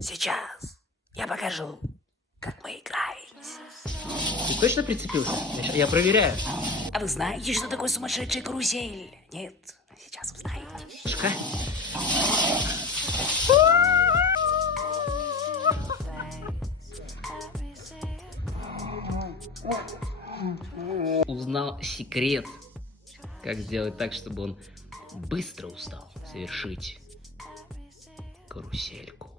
Сейчас я покажу, как мы играем. Ты точно прицепился? Я проверяю. А вы знаете, что такое сумасшедшая карусель? Нет? Сейчас узнаете. Шка. Узнал секрет, как сделать так, чтобы он быстро устал совершить карусельку.